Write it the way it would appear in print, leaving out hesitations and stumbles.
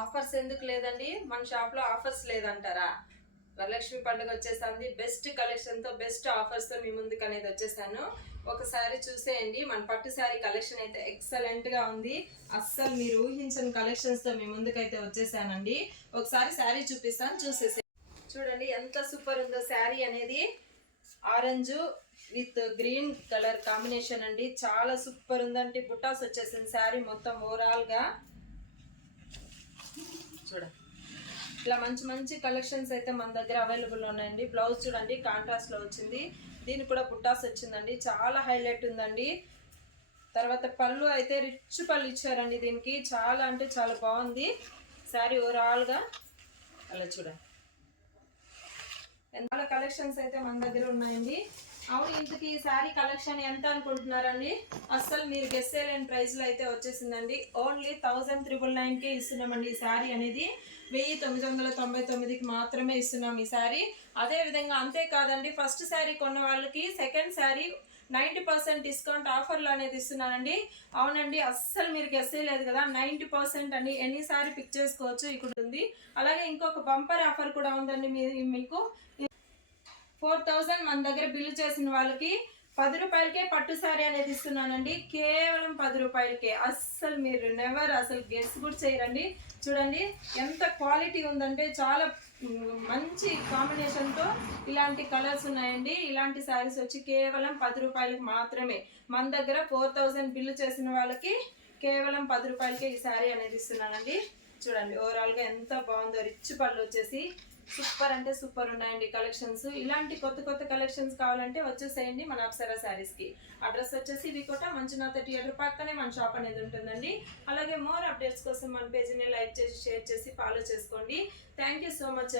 Offers ఎందుకు లేదండి? మన షాప్ లో ఆఫర్స్ లేదంటారా? వరలక్ష్మి పండుగ వచ్చేసింది. బెస్ట్ కలెక్షన్ తో బెస్ట్ ఆఫర్స్ తో మీ ముందుకు అనేది వచ్చేసాను. ఒకసారి చూసేయండి. మన పట్టు శారీ కలెక్షన్ అయితే ఎక్సలెంట్ గా ఉంది. అస్సలు మీరు ఊహించని కలెక్షన్స్ తో మీ ముందుకైతే వచ్చేసానండి. ఒకసారి శారీ చూపిస్తాను, చూసేసి చూడండి ఎంత సూపర్ ఉందో శారీ అనేది. Orange with green colour combination అండి. చాలా సూపర్ ఉందండి. బుట్టాస్ వచ్చేసింది శారీ మొత్తం ఓవరాల్ గా. చూడండి ఇట్లా మంచి మంచి కలెక్షన్స్ అయితే మన దగ్గర అవైలబుల్ ఉన్నాయండి. బ్లౌజ్ చూడండి కాంట్రాస్ట్ లో వచ్చింది. దీనికి కూడా బుట్టాస్ వచ్చిందండి. చాలా హైలైట్ ఉందండి. తర్వాత పళ్ళు అయితే రిచ్ పళ్ళు ఇచ్చారండి. దీనికి చాలా అంటే చాలా బాగుంది శారీ ఓవరాల్ గా. అలా చూడండి చాలా కలెక్షన్స్ అయితే మన దగ్గర ఉన్నాయండి. అవును, ఇంతకీ ఈ శారీ కలెక్షన్ ఎంత అనుకుంటున్నారండి? అస్సలు మీరు గెస్ చేయలేని ప్రైస్ లో అయితే వచ్చేసిందండి. ఓన్లీ 1999కే ఇస్తున్నామండి ఈ శారీ అనేది. 1999కి మాత్రమే ఇస్తున్నాం ఈ శారీ. అదే విధంగా అంతేకాదండి, ఫస్ట్ శారీ కొన్న వాళ్ళకి సెకండ్ శారీ 90% డిస్కౌంట్ ఆఫర్లు అనేది ఇస్తున్నానండి. అవునండి, అస్సలు మీరు గెస్ చేయలేదు కదా, 90% అని ఎన్ని సారీ పిక్ చేసుకోవచ్చు ఇక్కడ ఉంది. అలాగే ఇంకొక బంపర్ ఆఫర్ కూడా ఉందండి. మీకు 4000 మన దగ్గర బిల్లు చేసిన వాళ్ళకి 10 రూపాయలకే పట్టు శారీ అనేది ఇస్తున్నానండి. కేవలం 10 రూపాయలకే. అస్సలు మీరు నెవర్ అసలు గెస్ కూడా చేయరండి. చూడండి ఎంత క్వాలిటీ ఉందంటే, చాలా మంచి కాంబినేషన్తో ఇలాంటి కలర్స్ ఉన్నాయండి. ఇలాంటి శారీస్ వచ్చి కేవలం 10 రూపాయలకి మాత్రమే. మన దగ్గర 4000 బిల్లు చేసిన వాళ్ళకి కేవలం 10 రూపాయలకే ఈ శారీ అనేది ఇస్తున్నానండి. చూడండి ఓవరాల్గా ఎంత బాగుందో. రిచ్ పళ్ళు వచ్చేసి సూపర్ అంటే సూపర్ ఉన్నాయండి కలెక్షన్స్. ఇలాంటి కొత్త కొత్త కలెక్షన్స్ కావాలంటే వచ్చేసేయండి మన అప్సరా శారీస్కి. అడ్రస్ వచ్చేసి వికోట మంజునాథ థియేటర్ పక్కనే మన షాప్ అనేది ఉంటుందండి. అలాగే మోర్ అప్డేట్స్ కోసం మన పేజీని లైక్ చేసి షేర్ చేసి ఫాలో చేసుకోండి. Thank you so much.